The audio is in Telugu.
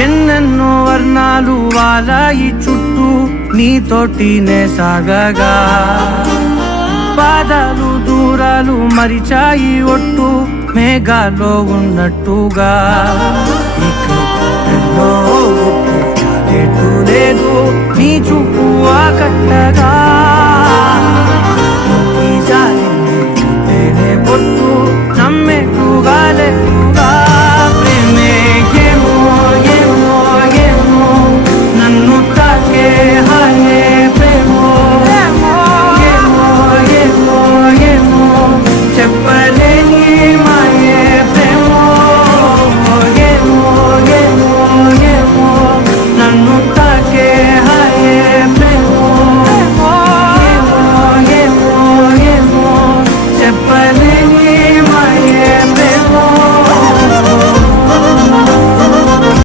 ఎన్నెన్నో వర్ణాలు వాలాయి చుట్టూ నీతోటినే సాగగా పాదాలు దూరాలు మరిచాయి ఒట్టు మేఘాలో ఉన్నట్టుగా ఇక